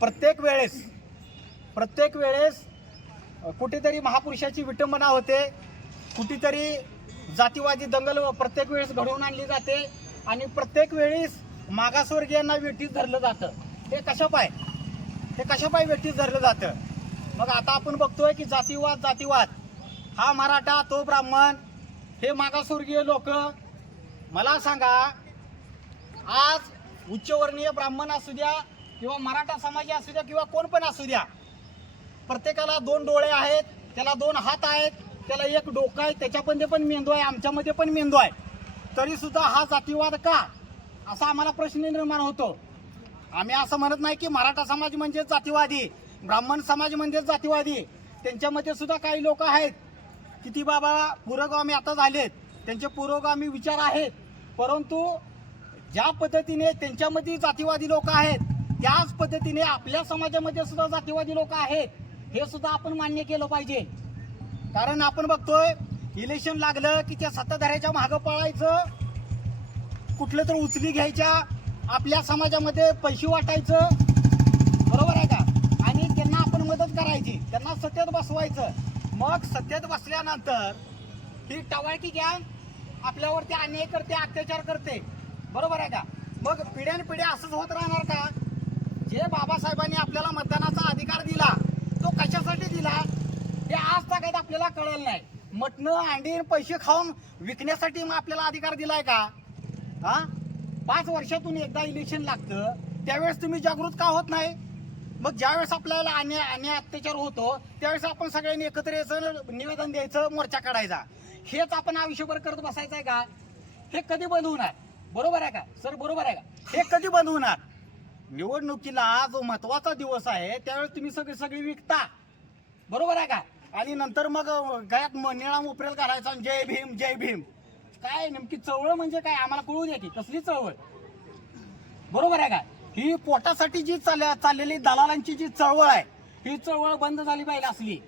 प्रत्येक वेळेस प्रत्येक वेळेस कुठेतरी महापुरुषाची विटंबना होते. कुठेतरी जातीवादी दंगल प्रत्येक वेळेस घडवून आणली जाते आणि प्रत्येक वेळेस मागासवर्गीयांना वेठीत धरलं जातं. हे कशापाय हे कशापाय वेठीत धरलं जातं? मग आता आपण बघतोय की जातीवाद जातीवाद. हा मराठा तो ब्राह्मण हे मागासवर्गीय लोक मला सांगा आज उच्चवर्णीय ब्राह्मण असू द्या किंवा मराठा समाज असू द्या किंवा कोण पण असू द्या प्रत्येकाला दोन डोळे आहेत त्याला दोन हात आहेत त्याला एक डोकं आहे त्याच्यामध्ये पण मेंदू आहे आमच्यामध्ये पण मेंदू आहे. तरीसुद्धा हा जातीवाद का? असा आम्हाला प्रश्न निर्माण होतो. आम्ही असं म्हणत नाही की मराठा समाज म्हणजे जातीवादी ब्राह्मण समाज म्हणजे जातीवादी. त्यांच्यामध्ये सुद्धा काही लोक आहेत. किती बाबा पुरोगामी आता झालेत. त्यांचे पुरोगामी विचार आहेत. परंतु ज्या पद्धतीने त्यांच्यामध्ये जातीवादी लोक आहेत त्याच पद्धतीने आपल्या समाजामध्ये सुद्धा जातीवादी लोक आहेत. हे सुद्धा आपण मान्य केलं पाहिजे. कारण आपण बघतोय इलेक्शन लागलं की त्या सत्ताधाऱ्याच्या मागं पळायचं. कुठलं तर उचली घ्यायच्या आपल्या समाजामध्ये पैसे वाटायचं. बरोबर आहे का? आणि त्यांना आपण मदत करायची. त्यांना सत्तेत बसवायचं. मग सत्तेत बसल्यानंतर ही टवाळकी गॅंग आपल्यावरती अन्याय करते अत्याचार करते. बरोबर आहे का? मग पिढ्यानपिढ्या असंच होत राहणार का? जे बाबासाहेबांनी आपल्याला मतदानाचा अधिकार दिला तो कशासाठी दिला? हे आज ताकद आपल्याला कळलं नाही. मटणं अंडी पैसे खाऊन विकण्यासाठी मग आपल्याला अधिकार दिलाय का? हा? पाच वर्षातून एकदा इलेक्शन लागतं. त्यावेळेस तुम्ही जागृत का होत नाही? मग ज्यावेळेस आपल्याला अन्याय अन्याय अत्याचार होतो त्यावेळेस आपण सगळ्यांनी एकत्र यायचं निवेदन द्यायचं मोर्चा काढायचा. हेच आपण आयुष्यभर करत बसायचं आहे का? हे कधी बंद होणार? बरोबर आहे का? सर बरोबर आहे का? हे कधी बंद होणार? निवडणुकीला जो महत्त्वाचा दिवस आहे त्यावेळेस तुम्ही सगळे सगळी विकता. बरोबर आहे का? आणि नंतर मग गळ्यात म- निळा उपरेल करायचा आणि जय भीम जय भीम. काय नेमकी चळवळ म्हणजे काय? आम्हाला कळू द्या की कसली चळवळ? बरोबर आहे का? ही पोटासाठी जी चाल- चाललेली दलालांची जी चळवळ आहे ही चळवळ बंद झाली पाहिजे असली.